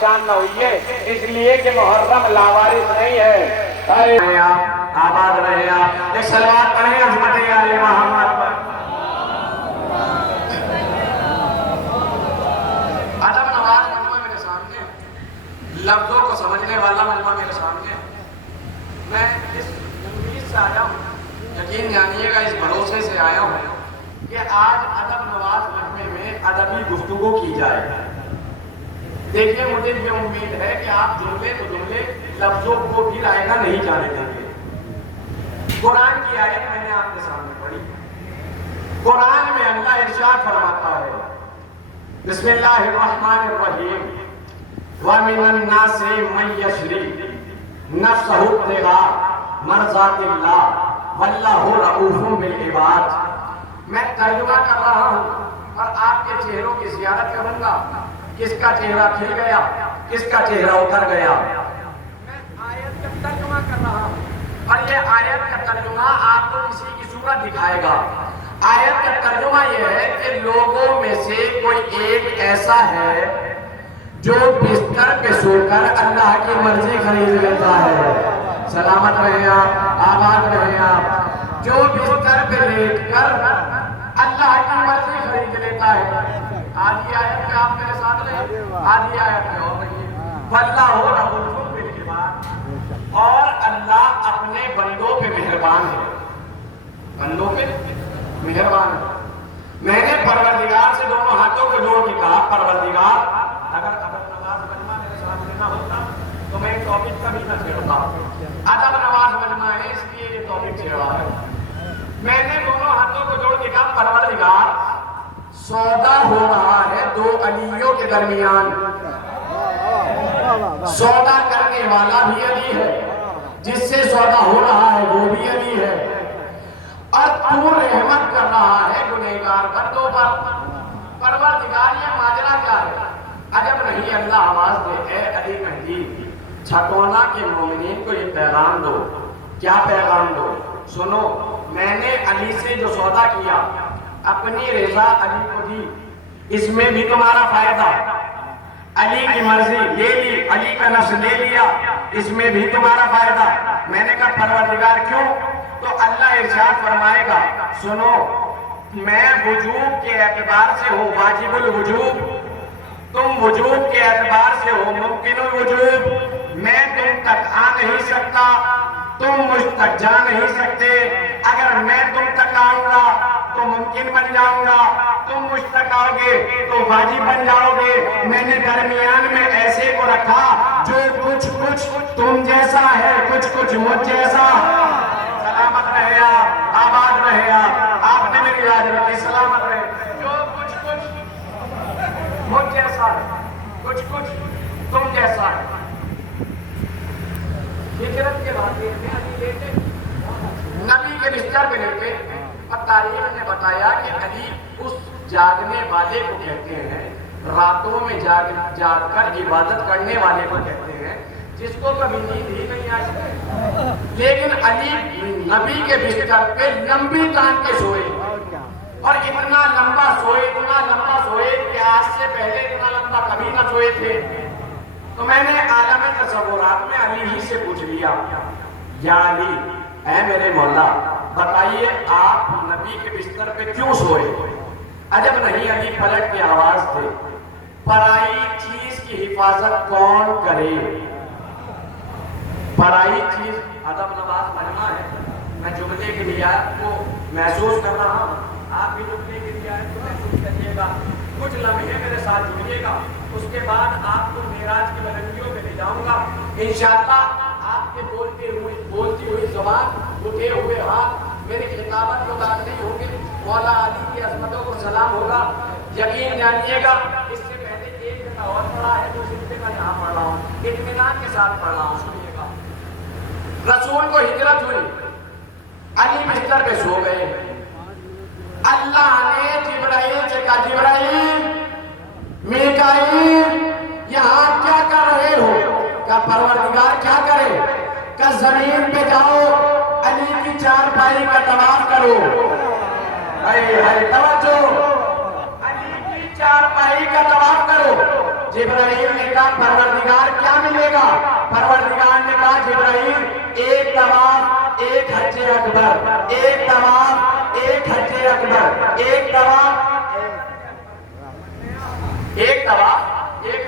پریشان نہ ہوئیے، اس لیے کہ محرم لاوارث نہیں ہے۔ آباد رہے آپ، ایک صلوات پڑھیں عظمت علی محمد پر۔ ادب نواز مجمع میرے سامنے، لفظوں کو سمجھنے والا مجمع میرے سامنے۔ میں اس امید سے آیا ہوں، یقین جانیے گا اس بھروسے سے آیا ہوں کہ آج ادب نواز مجمع میں ادبی گفتگو کی جائے۔ دیکھیے مجھے یہ امید ہے کہ آپ جملے تو جملے لفظوں کو بھی رائے گا نہیں جانے دیں گے۔ قرآن کی آیت میں نے آپ کے سامنے پڑھی۔ قرآن میں اللہ ارشاد فرماتا ہے، بسم اللہ الرحمن الرحیم، وَمِنَ النَّاسِ مَن يَشْرِي نَفْسَهُ ابْتِغَاءَ مَرْضَاتِ اللَّهِ وَاللَّهُ رَءُوفٌ بِالْعِبَادِ۔ میں ترجمہ کر رہا ہوں اور آپ کے چہروں کی زیارت کروں گا، کس کا چہرہ کھل گیا، کس کا چہرہ اتر گیا۔ میں آیت کا ترجمہ کر رہا ہوں اور یہ آیت کا ترجمہ آپ کو کسی کی صورت دکھائے گا۔ آیت کا ترجمہ یہ ہے کہ لوگوں میں سے کوئی ایک ایسا ہے جو بستر پہ سو کر اللہ کی مرضی خرید لیتا ہے۔ سلامت رہیں آپ، آباد رہیں آپ۔ جو بستر پہ لیٹ کر اللہ کی مرضی خرید لیتا ہے۔ آدھی آیت میں آپ میرے ساتھ رہے، آدھی آیت میں اور رہیے۔ وَاللَّهُ رَءُوفٌ بِالْعِبَادِ، اور اللہ اپنے بندوں پہ مہربان ہے، بندوں پہ مہربان ہے۔ میں نے پروردگار سے دونوں ہاتھوں کو جوڑ کے کہا، پروردگار اگر ادب نواز مجمع میرے سامنے نہ ہوتا تو میں ایک ٹاپک کبھی نہ چھیڑتا۔ ادب نواز مجمع ہے اس لیے یہ ٹاپک چھیڑا ہے۔ میں نے دونوں ہاتھوں کو جوڑ کے کہا، پروردگار سودا ہو رہا ہے دو علیوں کے درمیان، سودا کرنے والا بھی علی ہے، جس سے سودا ہو رہا ہے وہ بھی علی ہے، اور تو رحمت کر رہا ہے گنہگار بندوں پر۔ پروردگار یہ ماجرا کیا ہے؟ عجب نہیں، اللہ آواز دے، اے علی مہدی چھتونا کے مومنین کو یہ پیغام دو۔ کیا پیغام دو؟ سنو، میں نے علی سے جو سودا کیا، اپنی رضا علی کو دی، اس میں بھی تمہارا فائدہ، علی کی مرضی لے لی، علی کا نفس لے لیا، اس میں بھی تمہارا فائدہ۔ میں نے کہا پروردگار کیوں؟ تو اللہ ارشاد فرمائے گا، سنو، میں وجوب کے اعتبار سے ہوں واجب الوجوب، تم وجوب کے اعتبار سے ہو ممکن الوجوب۔ میں تم تک آ نہیں سکتا، تم مجھ تک جا نہیں سکتے۔ اگر میں تم تک آؤں گا تو ممکن بن جاؤں گا، تم مجھ تک آؤ گے تو واجب بن جاؤ گے۔ میں نے درمیان میں ایسے کو رکھا جو کچھ کچھ تم جیسا ہے، کچھ کچھ مجھ جیسا۔ سلامت رہے آپ، آباد رہے آپ نے میری یاد رکھی، سلامت رہے۔ جو کچھ کچھ مجھ جیسا ہے، کچھ کچھ تم جیسا ہے۔ ہجرت کے واقعے میں علی لیٹے، نبی کے بستر پہ لیٹے، اور تاریخ نے بتایا کہ علی اس جاگنے والے کو کہتے ہیں، راتوں میں جاگ کر عبادت کرنے والے کو کہتے ہیں، جس کو کبھی نیند ہی نہیں آئی۔ لیکن علی نبی کے بستر پہ لمبی تان کے سوئے، اور اتنا لمبا سوئے کہ آج سے پہلے اتنا لمبا کبھی نہ سوئے تھے۔ تو میں نے عالم تصورات میں علی ہی سے پوچھ لیا، یا علی، اے میرے مولا، بتائیے آپ نبی کے بستر پہ کیوں سوئے؟ عجب نہیں، علی پلٹ کے آواز دے، پرائی چیز کی حفاظت کون کرے؟ پرائی چیز، ادب نواز مجمع ہے، میں جملے کے لیے کو محسوس کر رہا ہوں، آپ بھی جملے کے لیے کو محسوس کریے گا۔ کچھ لمحے میرے ساتھ جڑیے گا، اس کے بعد آپ کو معراج کی بلندیوں پہ لے جاؤں گا انشاءاللہ۔ آپ کے بولتی ہوئی زبان، اٹھے ہوئے ہاتھ میری خطابت کو داخل نہیں ہوں گے، مولا علی کی عظمتوں کو سلام ہوگا۔ یقین جانیے گا، اس سے پہلے ایک جگہ اور پڑھا ہے جو سلسلے کا یہاں پڑھ رہا ہوں، اطمینان کے ساتھ پڑھ رہا ہوں، سنیے گا۔ رسول کو ہجرت ہوئی، علی بستر پہ سو گئے، اللہ نے جبرائیل سے کہا، جبرائیل، میکائیل، یہاں کیا کر رہے ہو؟ کہا پروردگار کیا کرے؟ کہا زمین پہ جاؤ، علی کی چارپائی کا طواف کرو۔ توجہ، علی کی چارپائی کا طواف کرو۔ جبرائیل نے کہا پروردگار کیا ملے گا؟ پروردگار نے کہا جبرائیل ایک طواف ایک حج اکبر، ایک طواف ایک حج اکبر، ایک طواف ایک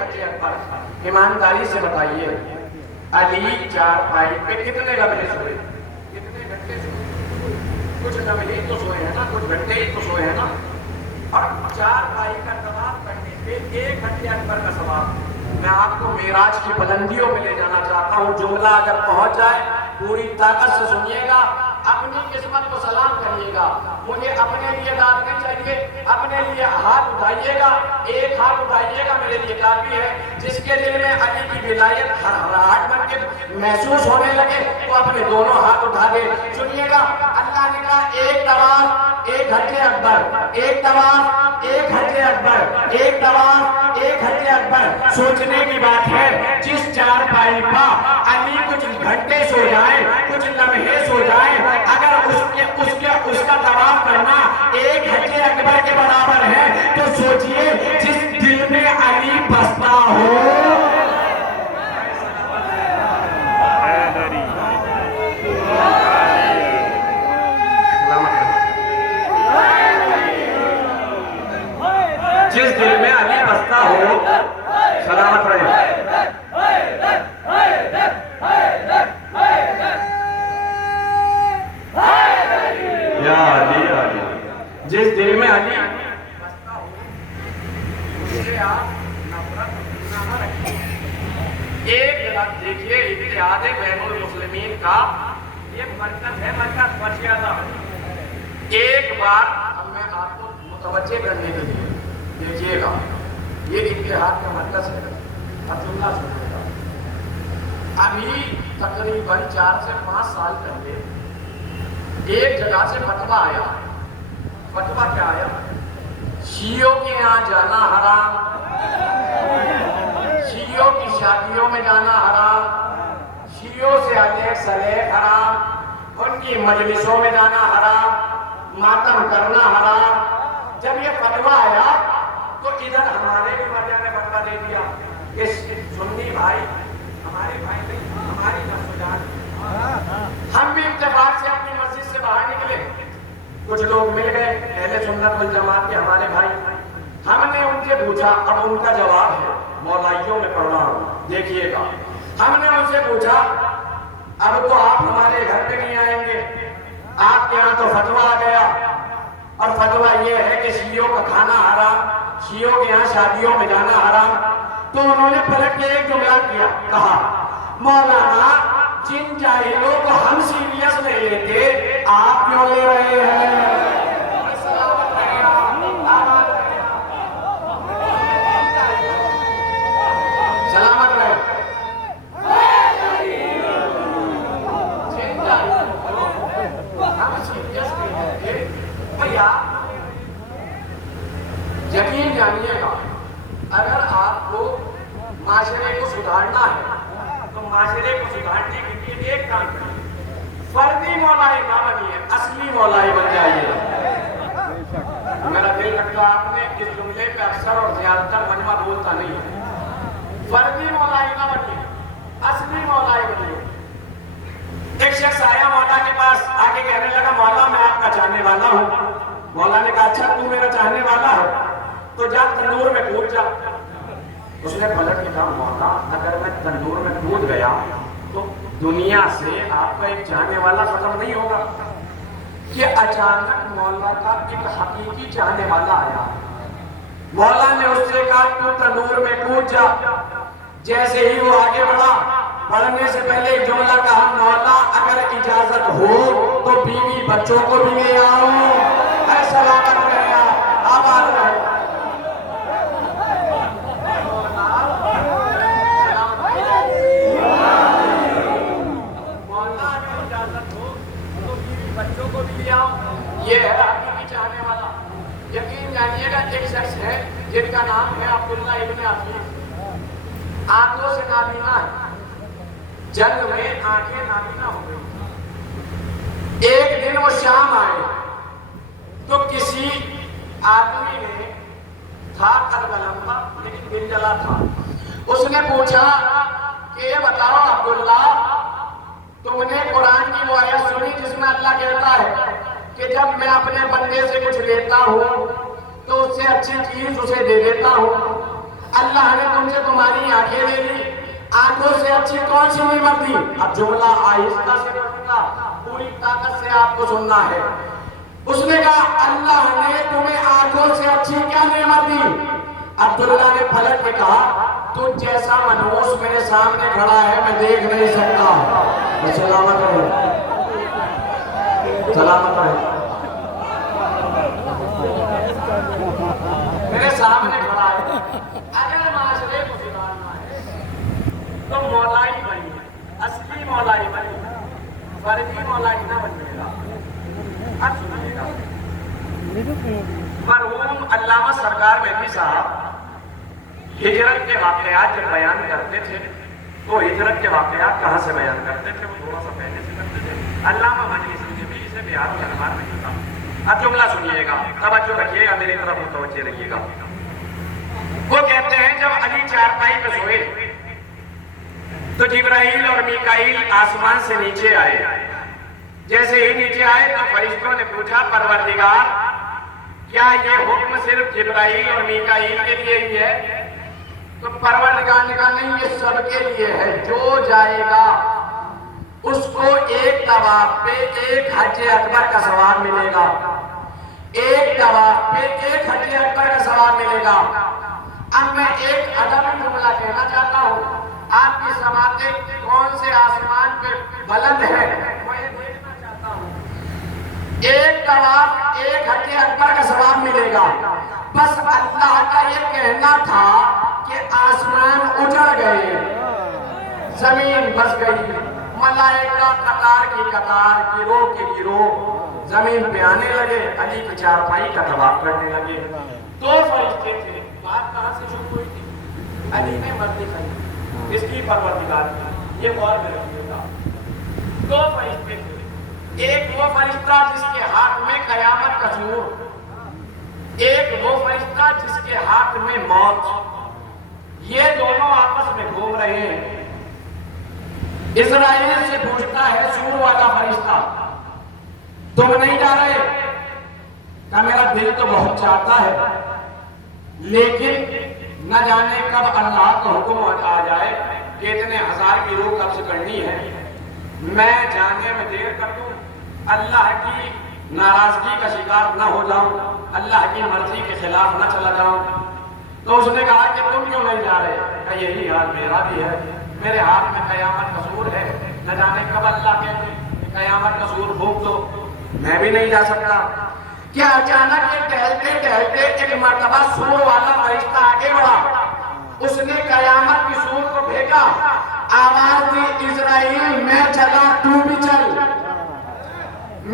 حج اکبر۔ ایمانداری سے بتائیے علی چارپائی پہ کتنے لمحے سوئے؟ کتنے گھنٹے سوئے؟ کچھ لمحے تو سوئے ہیں نا، کچھ گھنٹے ہی تو سوئے ہیں نا۔ اور چارپائی کا طواف کرنے پہ ایک حج اکبر کا ثواب۔ میں آپ کو معراج کی بلندیوں میں لے جانا چاہتا ہوں، جملہ اگر پہنچ جائے پوری طاقت سے سنیے گا، اپنی قسمت کو سلام کریے گا۔ مجھے اپنے لیے داد نہیں چاہیے، اپنے لیے ہاتھ اٹھائیے گا، ایک ہاتھ اٹھائیے گا میرے لیے کافی ہے۔ جس کے دل میں علی کی ولایت ہرہراہٹ بن کے محسوس ہونے لگے وہ اپنے دونوں ہاتھ اٹھا دے۔ سنیے گا، اللہ نے کہا ایک طواف ایک حج اکبر، ایک طواف ایک حج اکبر، ایک طواف ایک حج اکبر۔ سوچنے کی بات ہے جس چارپائی پر علی کچھ گھنٹے سو جائے، کچھ لمحے سو جائے، اگر اس کا طواف کرنا ایک حج اکبر کے برابر ہے تو سوچئے جس دل میں علی بستا ہو۔ جس دل میں علی بستا ہو، سلامت رہے۔ یا علی علی، جس دل میں علی بستا ہو اس سے آپ نفرت نہ رکھیں۔ ایک رات دیکھیے اتحاد بین المسلمین کا یہ مرکز ہے، مرکز بچیا تھا۔ ایک بار اب میں آپ کو متوجہ کرنے کے لیے دیکھیے گا، یہ اتحاد کا مرکز ہے، فتح اللہ سنیے گا۔ ابھی تقریباً 4 سے 5 سال پہلے ایک جگہ سے فتویٰ آیا۔ فتویٰ کیا آیا؟ شیعوں کے یہاں جانا حرام، شیعوں کی شادیوں میں جانا حرام، شیعوں سے علیہ صلیح حرام، ان کی مجلسوں میں جانا حرام، ماتم کرنا حرام۔ جب یہ فتویٰ آیا تو ادھر ہمارے بھی مرجع نے فتویٰ دے دیا کہ سنی بھائی ہمارے بھائی نہیں، ہماری نفس جان۔ ہم بھی اتفاق سے اپنی مسجد سے باہر نکلے، کچھ لوگ مل گئے اہل سنت والجماعت کے ہمارے بھائی۔ ہم نے ان سے پوچھا، اب ان کا جواب ہے، مولائیوں میں پڑھ رہا ہوں دیکھیے گا۔ ہم نے ان سے پوچھا اب تو آپ ہمارے گھر پہ نہیں آئیں گے، آپ کے یہاں تو فتویٰ آ گیا، اور فتویٰ یہ ہے کہ شیعوں کا کھانا حرام، شیعوں کے یہاں شادیوں میں جانا حرام۔ تو انہوں نے پلٹ کے ایک جملہ کیا، کہا مولانا جن جاہلوں کو ہم سیریس نہیں لیتے آپ کیوں لے رہے ہیں؟ سلامت رہے۔ جن جاہلوں کو ہم سیریس نہیں لیتے، بھیا یقین جانیے گا، اگر آپ کو معاشرے کو سدھارنا ہے تو معاشرے کو سدھارنے کے لیے ایک کام کریے، فردی مولائی نہ بنیے، اصلی مولائی بن جائیے۔ میرا دل کرتا آپ نے اس جملے پہ اکثر اور زیادہ تر مجمع بولتا نہیں ہے۔ فردی مولائی نہ بنیے، اصلی مولائی بنیے۔ ایک شخص آیا مولا کے پاس، آگے کہنے لگا مولا میں آپ کا چاہنے والا ہوں۔ مولا نے کہا اچھا تو میرا چاہنے والا ہے تو جا تندور میں کود جا۔ اس نے پلٹ کے کہا مولا اگر میں تندور میں کود گیا تو دنیا سے آپ کا ایک چاہنے والا ختم نہیں ہوگا۔ کہ اچانک مولا کا ایک حقیقی چاہنے والا آیا، مولا نے اس سے کہا تو تندور میں کود جا۔ جیسے ہی وہ آگے بڑھا، پڑھنے سے پہلے ایک جملہ کہا مولا اگر اجازت ہو تو بیوی بچوں کو بھی لے آؤ۔ اے سلامت رہے، آباد رہے۔ بچوں کو بھی لیا، یہ ہے حقیقی چاہنے والا۔ یقین جانیے گا ایک شخص ہے جن کا نام ہے عبداللہ ابن عفیف، آنکھوں سے نابینا ہے، جنگ میں آنکھیں نابینا ہو گئی۔ ایک دن وہ شام آئے تو کسی آدمی نے تھا قلب لمبا لیکن دل جلا تھا. اس نے پوچھا کہ یہ بتاؤ عبداللہ، تم نے قرآن کی وہ آیت سنی جس میں اللہ کہتا ہے کہ جب میں اپنے بندے سے کچھ لیتا ہوں تو اس سے اچھی چیز اسے دے دیتا ہوں. اللہ نے تم سے تمہاری آنکھیں دے دی، آنکھوں سے اچھی کون سی نعمت دی؟ اب جملہ آہستہ سے پڑھوں گا، پوری طاقت سے آپ کو سننا ہے. اس نے کہا اللہ نے تمہیں آنکھوں سے اچھی کیا نعمت دی؟ عبداللہ نے پلٹ کے کہا تجھ جیسا منحوس میرے سامنے کھڑا ہے میں دیکھ نہیں سکتا. سلامت رہے، سلامت رہے. میرے سامنے کھڑا ہے. اگر معاشرے کو سدھارنا ہے تو مولائی بنی، اصلی مولائی بنی، فرضی مولائی نہ بنیے گا. اب سنیے گا، مرحوم علامہ سرکار مہدی صاحب ہجرت کے واقعات جب بیان کرتے تھے تو ہجرت کے واقعات کہاں سے بیان کرتے تھے؟ وہ تھوڑا سا پہلے سے کرتے تھے. علامہ مجلسی نے بھی اسے بیان کا انوار نہیں تھا. اب جملہ سنیے گا، توجہ رکھیے گا، میری طرف متوجہ رہیے گا. وہ کہتے ہیں جب علی چارپائی پہ سوئے تو جبرائیل اور میکائیل آسمان سے نیچے آئے. جیسے ہی نیچے آئے تو فرشتوں نے پوچھا پروردگار کیا یہ حکم صرف جبرائیل اور میکائیل کے لیے ہی ہے؟ تو پروردگار نے کہا نہیں، یہ سب کے لیے ہے. جو جائے گا اس کو ایک طواف پہ ایک حج اکبر کا ثواب ملے گا. ایک طواف پہ ایک حج اکبر کا ثواب ملے گا. اب میں ایک ادبی جملہ کہنا چاہتا ہوں. آپ کی سماعتیں کون سے آسمان پہ بلند ہے میں یہ دیکھنا چاہتا ہوں. ایک طواف ایک حج اکبر کا ثواب ملے گا. بس اللہ کا یہ کہنا تھا کہ آسمان اجڑ گئے، زمین بس گئی، ملائکہ قطار کی قطار، گروہ کے گروہ زمین پہ آنے لگے، علی کی چارپائی کا طواف کرنے لگے. دو فرشتے تھے. بات کہاں سے شروع ہوئی تھی؟ علی نے مردی کھائی، اس کی پروردگار کی. یہ غور میں رکھیے گا. دو فرشتے تھے، ایک وہ فرشتہ جس کے ہاتھ میں قیامت کا سور، ایک وہ فرشتہ جس کے ہاتھ میں موت. یہ دونوں آپس میں گھوم رہے ہیں. اسرائیل سے پوچھتا ہے سور والا فرشتہ تم نہیں جا رہے؟ کہ میرا دل تو بہت چاہتا ہے لیکن نہ جانے کب اللہ کا حکم آ جائے کہ اتنے ہزار کی روح کب سے کرنی ہے، میں جانے میں دیر کر دوں، اللہ کی ناراضگی کا شکار نہ ہو جاؤں، اللہ کی مرضی کے خلاف نہ چلا جاؤں. تو اس نے کہا کہ تم کیوں نہیں جا رہے؟ کہ یہی حال میرا بھی ہے، میرے ہاتھ میں قیامت کا سور ہے، نہ جانے کب اللہ کہتے کہ قیامت کا سور پھونک دو، میں بھی نہیں جا سکتا. کیا اچانک یہ ٹہلتے ٹہلتے ایک مرتبہ سور والا فرشتہ آگے بڑھا. اس نے قیامت کی سور کو پھینکا، آواز دی اسرائیل میں چلا تو بھی چل،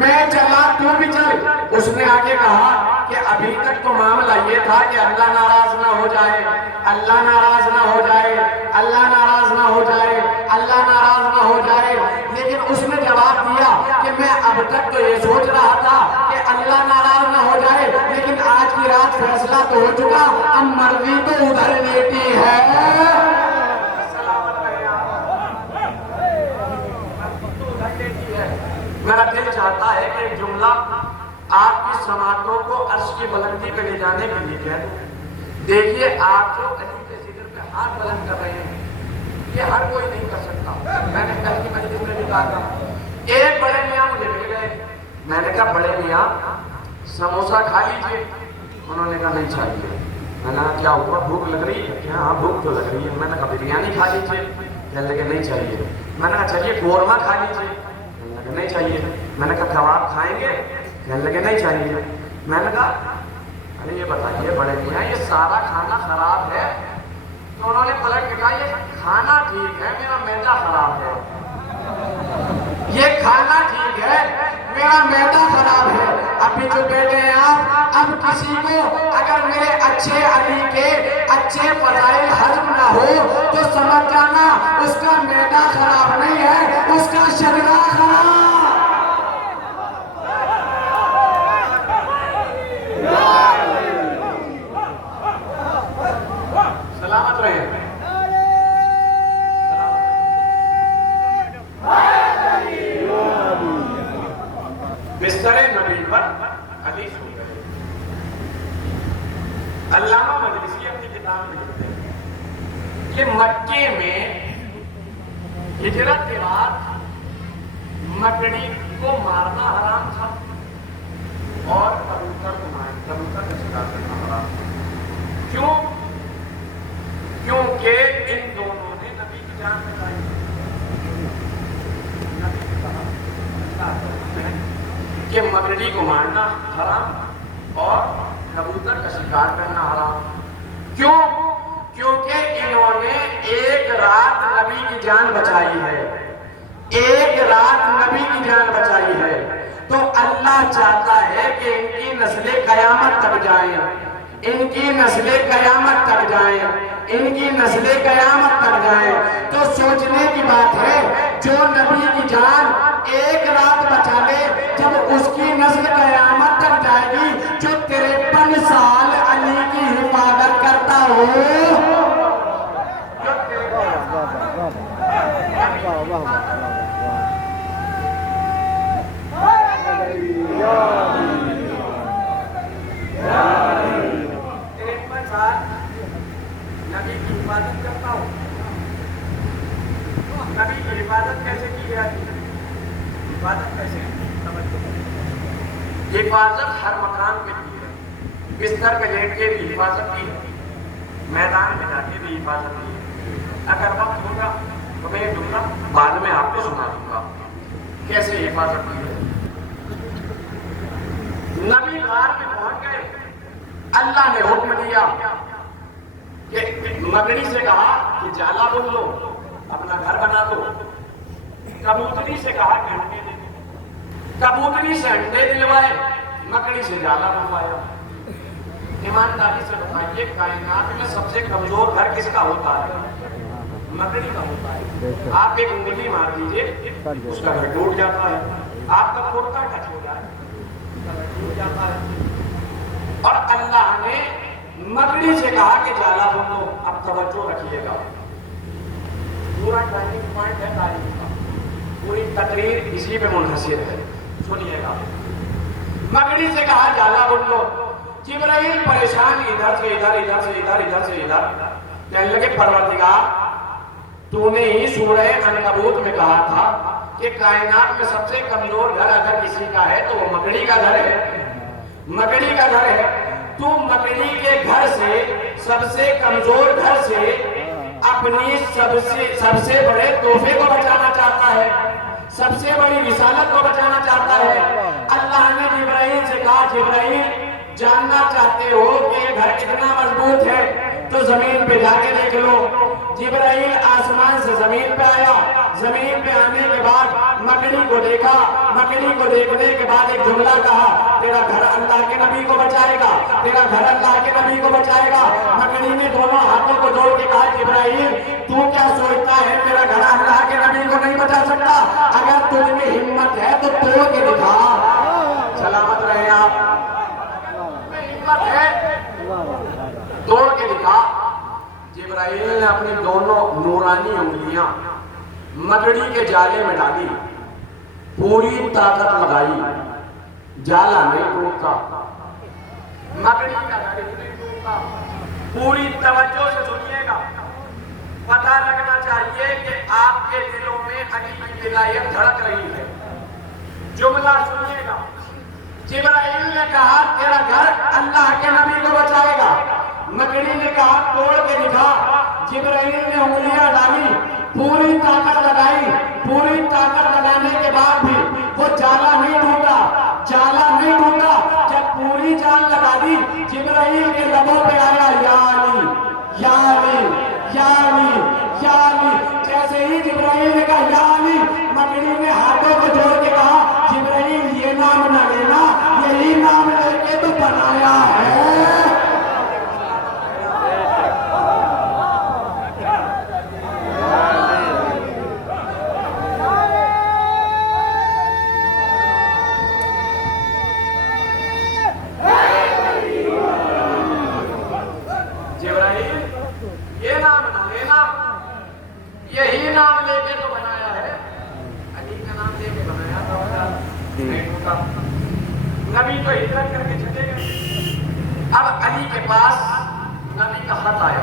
میں چلا تو بھی چل. اس نے آگے کہا کہ ابھی تک تو معاملہ یہ تھا کہ اللہ ناراض نہ ہو جائے، اللہ ناراض نہ ہو جائے، اللہ ناراض نہ ہو جائے، اللہ ناراض نہ ہو جائے. لیکن اس نے جواب دیا کہ میں اب تک تو یہ سوچ رہا تھا کہ اللہ ناراض نہ ہو جائے، لیکن آج کی رات فیصلہ تو ہو چکا، اب مرضی تو ادھر لیٹی ہے. میرا دل چاہتا ہے کہ ایک جملہ آپ کی سماعتوں کو عرش کی بلندی پہ لے جانے کے لیے کہہ دوں. دیکھیے آپ جو علی کے ذکر پہ ہاتھ بلند کر رہے ہیں یہ ہر کوئی نہیں کر سکتا. میں نے کل کی مجلس میں بھی کہا تھا، ایک بڑے میاں مجھے مل گئے. میں نے کہا بڑے میاں سموسہ کھا لیجیے. انہوں نے کہا نہیں چاہیے. میں نے کہا کیا اوپر بھوک لگ رہی ہے؟ ہاں بھوک تو لگ رہی ہے. میں نے کہا بریانی کھا لیجیے. کہنے لگے نہیں چاہیے. میں نے کہا چلیے قورمہ کھا لیجیے. نہیں چاہیے. میں نے کہا کباب کھائیں گے؟ کہنے لگے نہیں چاہیے. میں نے کہا ارے یہ بتائیے بڑے میاں یہ سارا کھانا خراب ہے؟ تو انہوں نے پلٹ کے کہا یہ کھانا ٹھیک ہے، میرا معدہ خراب ہے. یہ کھانا ٹھیک ہے، میرا معدہ خراب ہے. ابھی جو بیٹھے ہیں آپ، اب کسی کو اگر میرے اچھے علی کے اچھے فضائل ہضم نہ ہو تو سمجھ جانا اس کا معدہ خراب نہیں ہے، اس کا شرع خراب. مکے میں ہجرت کے بعد مکڑی کو مارنا حرام تھا اور کبوتر کا شکار کرنا حرام تھا. کیوں؟ کیونکہ ان دونوں نے نبی کی جان بچائی. نبی نے کہا کہ مکڑی کو مارنا حرام اور کبوتر کا شکار کرنا حرام. کیوں؟ کیونکہ انہوں نے ایک رات نبی کی جان بچائی ہے. ایک رات نبی کی جان بچائی ہے تو اللہ چاہتا ہے کہ ان کی نسلیں قیامت تک جائیں. ان کی نسلیں قیامت تک جائیں. ان کی نسلیں قیامت تک جائیں. تو سوچنے کی بات ہے جو نبی کی جان ایک رات بچا لے جب اس کی نسل قیامت تک جائے گی جو 53 سال علی کی حفاظت کرتا ہو. نبی کی حفاظت کرتا ہوں. نبی کی حفاظت کیسے کی جاتی ہے؟ حفاظت کیسے کی؟ حفاظت ہر مکان پہ کی ہے. بستر پہ لیٹ کے بھی حفاظت کی ہے. میدان میں جا کے بھی حفاظت کی ہے. اگر وقت ہوگا تو میں یہ جملہ بعد میں آپ کو سنا دوں گا کیسے حفاظت کی ہے. نبی غار میں پہنچ گئے. اللہ نے حکم دیا کہ مکڑی سے کہا کہ جالا بن لو اپنا گھر بنا دو. کبوتری سے کہا کہ انڈے دے دو. کبوتری سے انڈے دلوائے, مکڑی سے جالا بنوایا. ایمانداری سے بتائیے کائنات میں سب سے کمزور گھر کس کا ہوتا ہے؟ مکڑی کا ہوتا ہے. آپ ایک انگلی مار دیجئے اس کا گھر ٹوٹ جاتا ہے. آپ کا کرتا ٹچ ہو جائے اس کا گھر ٹوٹ جاتا ہے. اور اللہ نے مکڑی سے کہا کہ جالا بن لو. اب توجہ رکھیے گا, پورا ٹرننگ پوائنٹ ہے تعلیم کا. پوری تقریر اسی پہ منحصر ہے. سنیے گا. مکڑی سے کہا جالا بن لو. جبرائیل پریشان ادھر سے ادھر, ادھر سے ادھر, ادھر سے ادھر. کہنے لگے پروردگار تو نے ہی سورہ عنکبوت میں کہا تھا کہ کائنات میں سب سے کمزور گھر اگر کسی کا ہے تو وہ مکڑی کا گھر ہے. مکڑی کا گھر ہے. تو مکڑی کے گھر سے, سب سے کمزور گھر سے, اپنی سب سے بڑے تحفے کو بچانا چاہتا ہے. سب سے بڑی رسالت کو بچانا چاہتا ہے. اللہ نے جبرائیل سے کہا جبرائیل جاننا چاہتے ہو کہ یہ گھر کتنا مضبوط ہے تو زمین پہ جا کے دیکھ لو. جبرائیل آسمان سے زمین پہ آیا. زمین پہ آنے کے بعد مکڑی کو دیکھا. مکڑی کو دیکھنے کے بعد ایک جملہ کہا تیرا گھر اللہ کے نبی کو بچائے گا. تیرا گھر اللہ کے نبی کو بچائے گا. مکڑی نے دونوں ہاتھوں کو جوڑ کے کہا جبرائیل تو کیا سوچتا ہے میرا گھر اللہ کے نبی کو نہیں بچا سکتا؟ اگر تجھ میں ہمت ہے تو توڑ کے دکھا. سلامت رہیں آپ. ہمت ہے توڑ کے دکھا. جبرائیل نے اپنی دونوں نورانی انگلیاں مکڑی کے جالے میں ڈالی. پوری طاقت لگائی. جالا نہیں ٹوٹتا. مکڑی کا گھر نہیں ٹوٹتا. پوری توجہ سے سنیے گا. پتہ لگنا چاہیے کہ آپ کے دلوں میں علی کی ولایت دھڑک رہی ہے. جملہ سنیے گا. جبرائیل نے کہا تیرا گھر اللہ کے نبی کو بچائے گا. مکڑی نے کہا توڑ کے دکھا. جبرائیل نے انگلیاں ڈالی, پوری طاقت لگائی. پوری طاقت لگانے کے بعد بھی وہ جالا نہیں ٹوٹا. جالا نہیں ٹوٹا. جب پوری جان لگا دی جبرائیل کے لبوں پہ آیا یا علی یا علی یا علی یا علی. جیسے ہی جبرائیل نے کہا یا علی, مکڑی نے ہاتھوں کو جوڑ کے کہا جبرائیل یہ نام نہ لینا, یہی نام لے کے تو بنایا ہے. یہی نام لے کے تو بنایا ہے. علی کا نام لے کے بنایا تھا نہیں ہوتا. نبی تو ہجرت کر کے چلے گئے. اب علی کے پاس نبی کا خط آیا.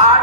8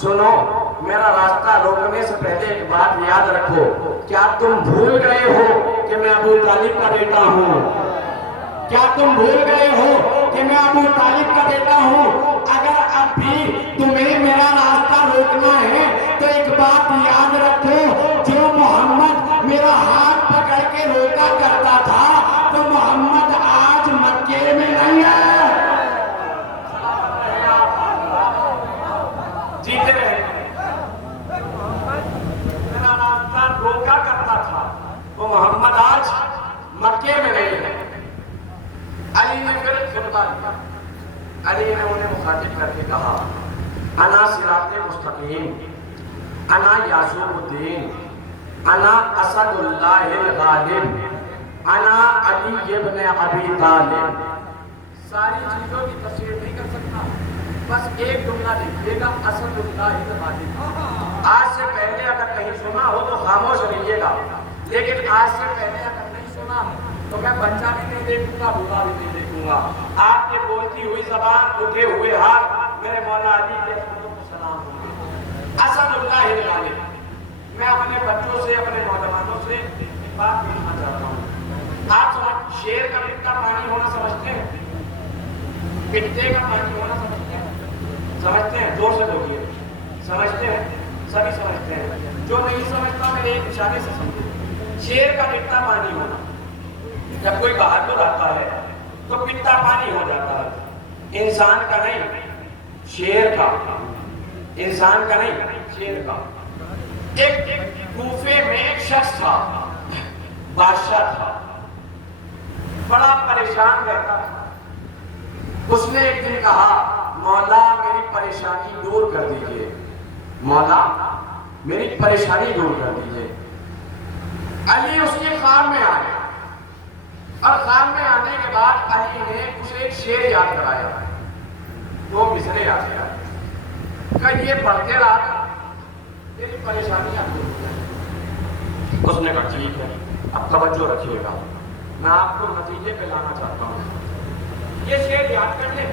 سنو میرا راستہ روکنے سے پہلے ایک بات یاد رکھو، کیا تم بھول گئے ہو کہ میں ابو طالب کا بیٹا ہوں؟ کیا تم بھول گئے ہو کہ میں ابو طالب کا بیٹا ہوں؟ اگر اب بھی تمہیں میرا راستہ روکنا ہے تو ایک بات یاد رکھو، جو محمد میرا ہاتھ پکڑ کے روکا کرتا تھا تو محمد آج مکے میں نہیں ہے۔ جیتے رہے، میرا راستہ روکا کرتا تھا وہ محمد آج مکے میں نہیں ہے۔ علی نے پھر خطبہ دیا، علی نے انہیں مخاطب کر کے کہا، انا صراط مستقیم، انا یاسوب الدین، انا اسد اللہ الغالب، انا علی ابن ابی طالب۔ ساری چیزوں کی تفسیر نہیں کر سکتا، بس ایک جملہ لکھیے گا، اسد اللہ الغالب۔ آج سے پہلے اگر کہیں سنا ہو تو خاموش رہیے گا، لیکن آج سے پہلے اگر نہیں سنا تو میں بچہ بھی نہیں دیکھوں گا، بوڑھا بھی نہیں دیکھوں گا۔ آپ کے بولتی ہوئی زبان، اٹھے ہوئے ہاتھ میرے مولا علی کے خطوں کو سلام ہوں گے۔ اسد اللہ الغالب۔ میں اپنے بچوں سے، اپنے نوجوانوں سے ایک بات پوچھنا چاہتا ہوں، آپ شیر کا پتا پانی ہونا سمجھتے ہیں؟ پتے کا پانی ہونا سمجھتے ہیں؟ سمجھتے ہیں؟ زور سے بولیے، سمجھتے ہیں؟ سبھی سمجھتے ہیں؟ جو نہیں سمجھتا میرے ایک اشارے سے سمجھے، شیر کا پتا پانی ہونا۔ جب کوئی بہادر آتا ہے تو پتا پانی ہو جاتا ہے، انسان کا نہیں، شیر کا، انسان کا نہیں، شیر کا۔ ایک کوفے میں ایک شخص تھا، بادشاہ تھا، بڑا پریشان رہتا تھا۔ اس نے ایک دن کہا، مولا میری پریشانی دور کر دیجئے، مولا میری پریشانی دور کر دیجئے۔ علی اس کے خواب میں آئے، اور خواب میں آنے کے بعد علی نے اسے ایک شعر یاد کرایا، وہ مصرے یاد کرایا کہ یہ پڑھتے رہا تیری پریشانیاں دور ہو جائیں۔ اس نے کہا ٹھیک ہے، اب توجہ رکھیے گا، میں آپ کو نتیجے پہ لانا چاہتا ہوں۔ یہ شعر یاد کر لے،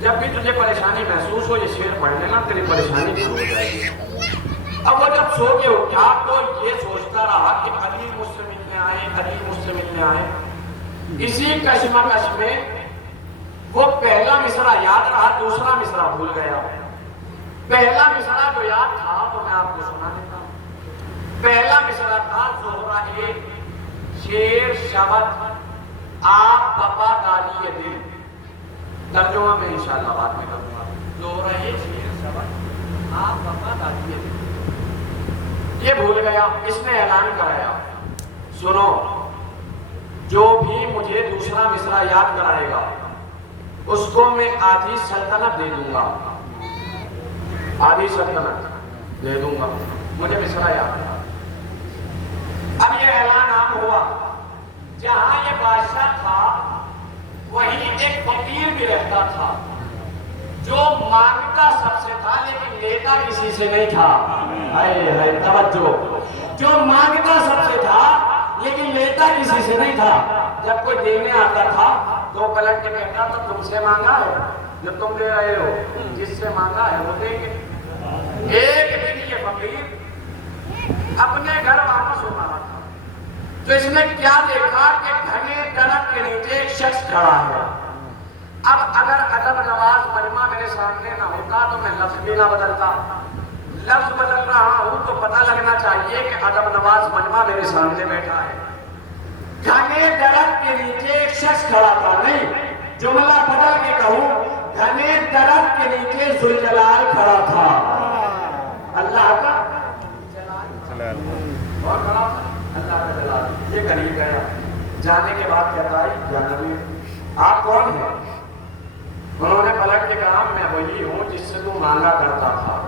جب بھی تجھے پریشانی محسوس ہو یہ شعر پڑھ لینا، تیری پریشانی دور ہو جائے گی۔ اب وہ جب سو کے اٹھا تو یہ سوچتا رہا کہ علی مجھ سے ملنے آئے، علی مجھ سے ملنے آئے۔ اسی کشمکش میں وہ پہلا مصرع یاد رہا، دوسرا مصرع بھول گیا۔ پہلا مصرع جو یاد تھا تو میں آپ کو سنا دیتا ہوں۔ پہلا مصرع تھا، زہرہ شیر شبت آپ بپا دالی دل۔ ترجمہ میں انشاءاللہ بعد میں کروں گا۔ زہرہ شیر شبت آپ بپا دالی دل، یہ بھول گیا۔ اس نے اعلان کرایا، سنو جو بھی مجھے دوسرا مصرع یاد کرائے گا اس کو میں آدھی سلطنت دے دوں گا، آدھی سلطنت دے دوں گا، مجھے مصرع یاد ہے۔ اب یہ اعلان عام ہوا، جہاں یہ بادشاہ تھا وہیں ایک فقیر بھی رہتا تھا جو مانگتا سب سے تھا لیکن لیتا کسی سے نہیں تھا۔ ہائے توجہ، جو مانگتا سب سے تھا لیکن لیتا کسی سے نہیں تھا۔ جب کوئی دینے آتا تھا تو پلٹ کے کہتا تھا تم سے مانگا ہے جو تم دے رہے ہو، جس سے مانگا ہے وہ دیں گے۔ ایک دن یہ فقیر اپنے گھر واپس ہو رہا تھا تو اس نے کیا دیکھا کہ گھنے درخت کے نیچے ایک شخص کھڑا ہے۔ اب اگر ادب نواز مجمع میرے سامنے نہ ہوتا تو میں لفظ بھی نہ بدلتا، لفظ بدل رہا ہوں تو پتہ لگنا چاہیے کہ ادب نواز مجمع میرے سامنے بیٹھا ہے۔ گھنے درخت کے نیچے ایک شخص کھڑا تھا، نہیں جملہ بدل کے کہوں، گھنے درخت کے نیچے ذوالجلال کھڑا تھا، اللہ کا جلال، اور کھڑا تھا اللہ کا جلال۔ یہ قریب گیا، جانے کے بعد کہتا ہے یا نبی آپ کون ہیں؟ انہوں نے پلٹ کے کہا میں وہی ہوں جس سے تو مانگا کرتا تھا۔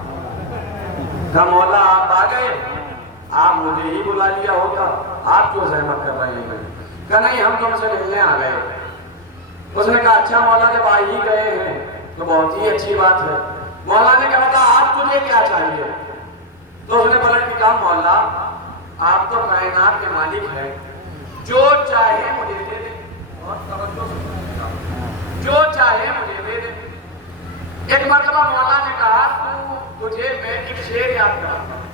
کہا مولا آپ آ گئے، آپ مجھے ہی بلا لیا ہوتا، آپ کیوں زحمت کر رہے ہیں؟ کہا نہیں ہم تم سے ملنے آ گئے۔ اس نے کہا اچھا مولا جب آ ہی گئے ہیں تو بہت ہی اچھی بات ہے۔ مولا نے کہا تھا آپ تجھے کیا چاہیے؟ تو اس نے پلٹ کے کہا مولا آپ تو کائنات کے مالک ہیں، جو چاہے مجھے دے دے، اور توجہ سے جو چاہے مجھے دے دے۔ ایک مرتبہ مولا نے کہا تو تجھے میں ایک شعر یاد کراتا ہوں،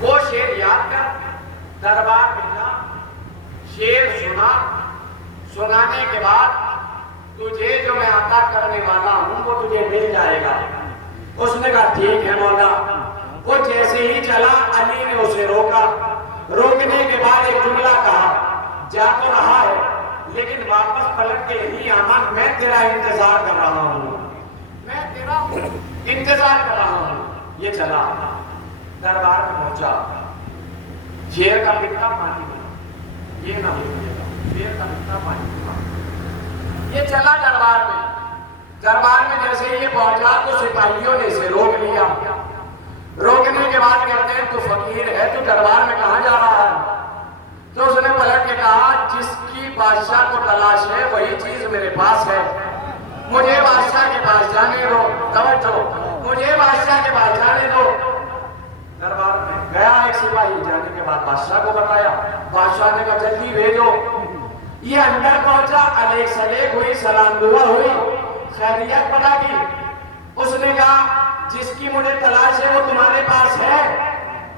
وہ شعر یاد کر، دربار میں جا، شعر سنا، سنانے کے بعد تجھے جو میں عطا کرنے والا ہوں وہ تجھے مل جائے گا۔ اس نے کہا ٹھیک ہے مولا۔ وہ جیسے ہی چلا، علی نے اسے روکا، روکنے کے بعد ایک جملہ کہا، جا تو رہا ہے لیکن واپس پلٹ کے یہی آنا، میں تیرا انتظار کر رہا ہوں، میں تیرا انتظار کر رہا ہوں۔ یہ چلا، دربار میں پہنچا، شیر کا کتنا پانی ہوا، یہ نہ بھولیے گا، شیر کا کتنا پانی ہوا۔ یہ چلا دربار میں، دربار میں جیسے یہ پہنچا تو سپاہیوں نے اسے روک لیا۔ روکنے کے بعد کہتے ہیں تو فقیر ہے، تو دربار میں کہاں جا رہا ہے؟ تو اس نے پلٹ کے کہا جس کی بادشاہ کو تلاش ہے وہی چیز میرے پاس ہے، مجھے بادشاہ کے پاس جانے دو، توجہ، مجھے بادشاہ کے پاس جانے دو۔ دربار میں گیا ایک سپاہی، جانے کے بعد بادشاہ کو بتایا، بادشاہ نے کہا جلدی بھیجو۔ یہ اندر پہنچا، علیہ سلیک ہوئی، سلام دعا ہوئی، خیریت پتا کی۔ اس نے کہا جس کی مجھے تلاش ہے وہ تمہارے پاس ہے؟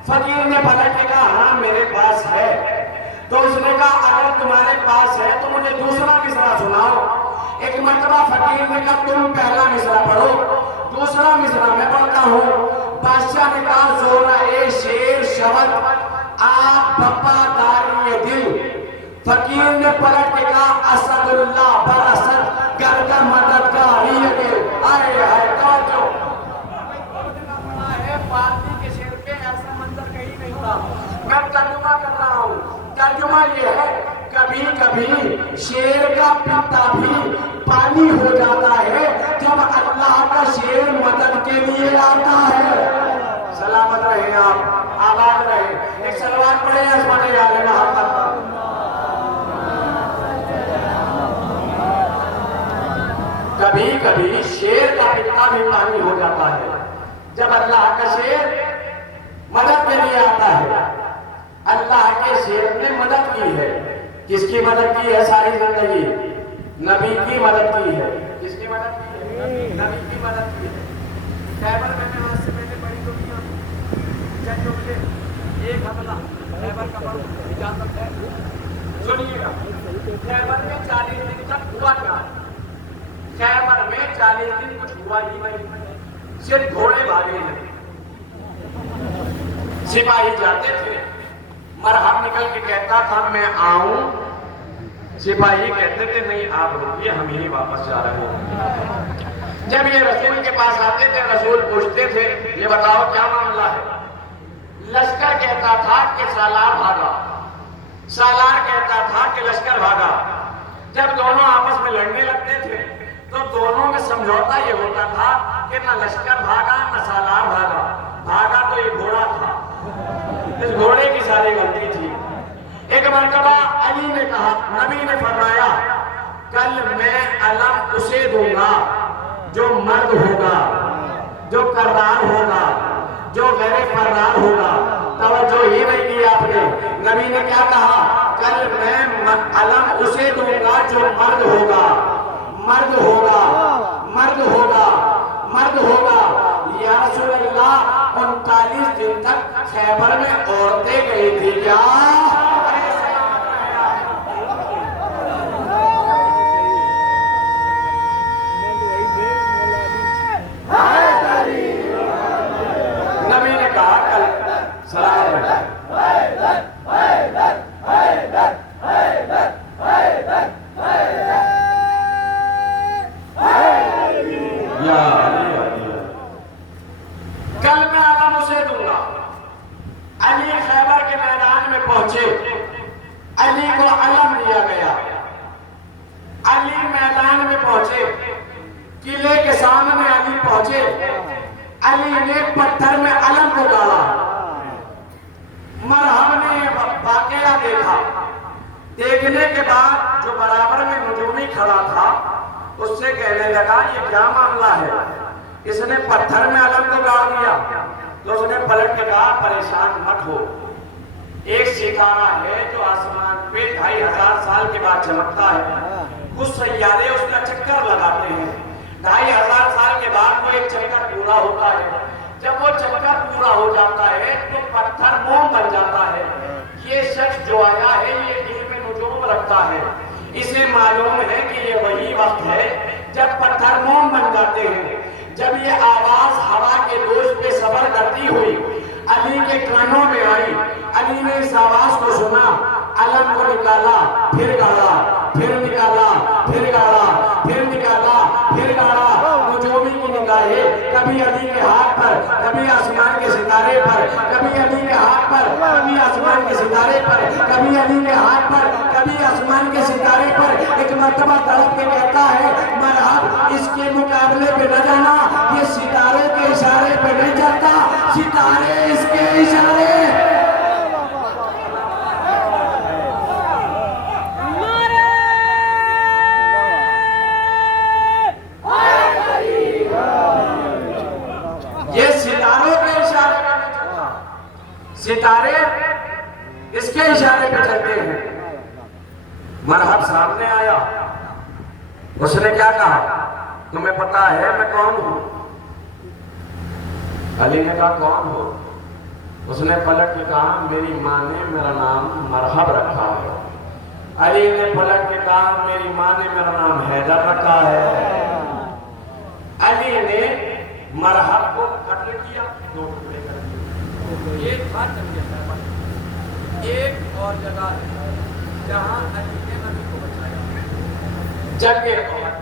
فقیر نے پلٹ کے کہا ہاں میرے پاس ہے۔ تو اس نے کہا اگر تمہارے پاس ہے تو مجھے دوسرا مصرع سناؤ۔ ایک مرتبہ فقیر نے کہا تم پہلا مصرع پڑھو، دوسرا مصرع میں پڑھتا ہوں۔ بادشاہ نے کہا زورا اے شیر شود آپ بپا داری دل۔ فقیر نے پلٹ کے کہا اسد اللہ براسد گر کا مددگاری دل۔ آئے آئے توجہ، پارٹی کے شیر پہ ایسا منظر کہیں نہیں تھا۔ میں ترجمہ کر رہا ہوں، ترجمہ یہ ہے کبھی کبھی شیر کا پیتا بھی پانی ہو جاتا ہے جب اللہ کا شیر مدد کے لیے آتا ہے۔ سلامت رہیں آپ، آباد رہیں۔ ایک صلوات پڑھیں عظمت آل محمد پر۔ کبھی کبھی شیر کا پیتا بھی پانی ہو جاتا ہے جب اللہ کا شیر مدد کے لیے آتا ہے۔ اللہ کے شیر نے مدد کی ہے، کس کی مدد کی ہے؟ ساری زندگی نبی کی مدد کی ہے۔ کس کی مدد کی ہے؟ نبی کی مدد کی ہے۔ خیبر میں آج سے پہلے بڑی دنیا جنگوں میں ایک حملہ خیبر کا بڑا اجازت ہے، سنیے گا۔ خیبر میں 40 دن تک ہوا کیا؟ خیبر میں 40 دن کچھ ہوا ہی نہیں، صرف گھوڑے بھاگے ہیں۔ سپاہی جاتے تھے، مرہم نکل کے کہتا تھا میں آؤں، سپاہی کہتے تھے نہیں آپ رکیے ہم ہی واپس جا رہے ہیں۔ جب یہ رسول کے پاس آتے تھے، رسول پوچھتے تھے یہ بتاؤ کیا معاملہ ہے؟ لشکر کہتا تھا کہ سالار بھاگا، سالار کہتا تھا کہ لشکر بھاگا۔ جب دونوں آپس میں لڑنے لگتے تھے تو دونوں میں سمجھوتا یہ ہوتا تھا کہ نہ لشکر بھاگا نہ سالار بھاگا، بھاگا تو یہ گھوڑا تھا، اس گھوڑے کی ساری غلطی تھی۔ ایک مرتبہ علی نے کہا، نبی نے فرمایا کل میں علم اسے دوں گا جو مرد ہوگا، جو کرار ہوگا، جو غیر فرار ہوگا۔ توجہ ہی نہیں کی آپ نے، نبی نے کیا کہا؟ کل میں علم اسے دوں گا جو مرد ہوگا، مرد ہوگا، مرد ہوگا، مرد ہوگا۔ یا رسول اللہ 39 دن تک خیبر میں عورتیں گئی تھی کیا؟ نبی نے کہا کل سلام کل میں علم اسے دوں گا۔ علی خیبر کے میدان میں پہنچے، علی کو علم دیا گیا۔ علی میدان میں پہنچے، قلعے کے سامنے علی پہنچے، علی نے پتھر میں علم کو ڈالا۔ مرہم نے یہ واقعہ دیکھا، دیکھنے کے بعد جو برابر میں نجومی کھڑا تھا اس سے کہنے لگا یہ کیا معاملہ ہے؟ اس نے پتھر میں علم کو گاڑ دیا۔ تو اس نے پلٹ کے کہا پریشان مت ہو، ایک ستارہ ہے جو آسمان پہ 2500 سال کے بعد چمکتا ہے، کچھ سیارے اس کا چکر لگاتے ہیں، 2500 سال کے بعد وہ ایک چکر پورا ہوتا ہے، جب وہ چکر پورا ہو جاتا ہے تو پتھر موم بن جاتا ہے. یہ شخص جو آیا ہے یہ علم نجوم رکھتا ہے. اسے معلوم ہے کہ یہ وہی وقت ہے جب پتھر موم بن جاتے ہیں. جب یہ آواز ہوا کے دوش پہ سفر کرتی ہوئی علی کے کانوں میں آئی، علی نے اس آواز کو سنا، علم کو نکالا، پھر گاڑا، پھر نکالا، پھر گاڑا، پھر نکالا، پھر گاڑا. نجومی کی نگاہیں کبھی علی کے ہاتھ پر، کبھی آسمان کے ستارے پر، کبھی علی کے ہاتھ پر، کبھی آسمان کے ستارے پر، کبھی علی کے ہاتھ پر، کبھی آسمان کے ستارے پر. ایک مرتبہ تڑپ کے کہتا ہے مرحب اس کے مقابلے پہ نہ جانا، یہ ستاروں کے اشارے پہ نہیں چلتا، ستارے اس کے اشارے. یہ ستاروں کے اشارے پہ نہیں چلتا، ستارے اس کے اشارے پہ چلتے ہیں. مرحب سامنے آیا، اس نے کیا کہا؟ تمہیں پتا ہے میں کون ہوں؟ علی نے کہا کون ہو؟ اس نے پلٹ کے کہا میری ماں نے میرا نام مرحب رکھا ہے. علی نے پلٹ کے کہا میری ماں نے میرا نام حیدر رکھا ہے. علی نے مرحب کو قتل کیا، دو ٹکڑے کر دیے. ایک تھا جنگ خیبر، ایک اور جگہ ہے جہاں علی نے نبی کو بچایا، جنگ احد.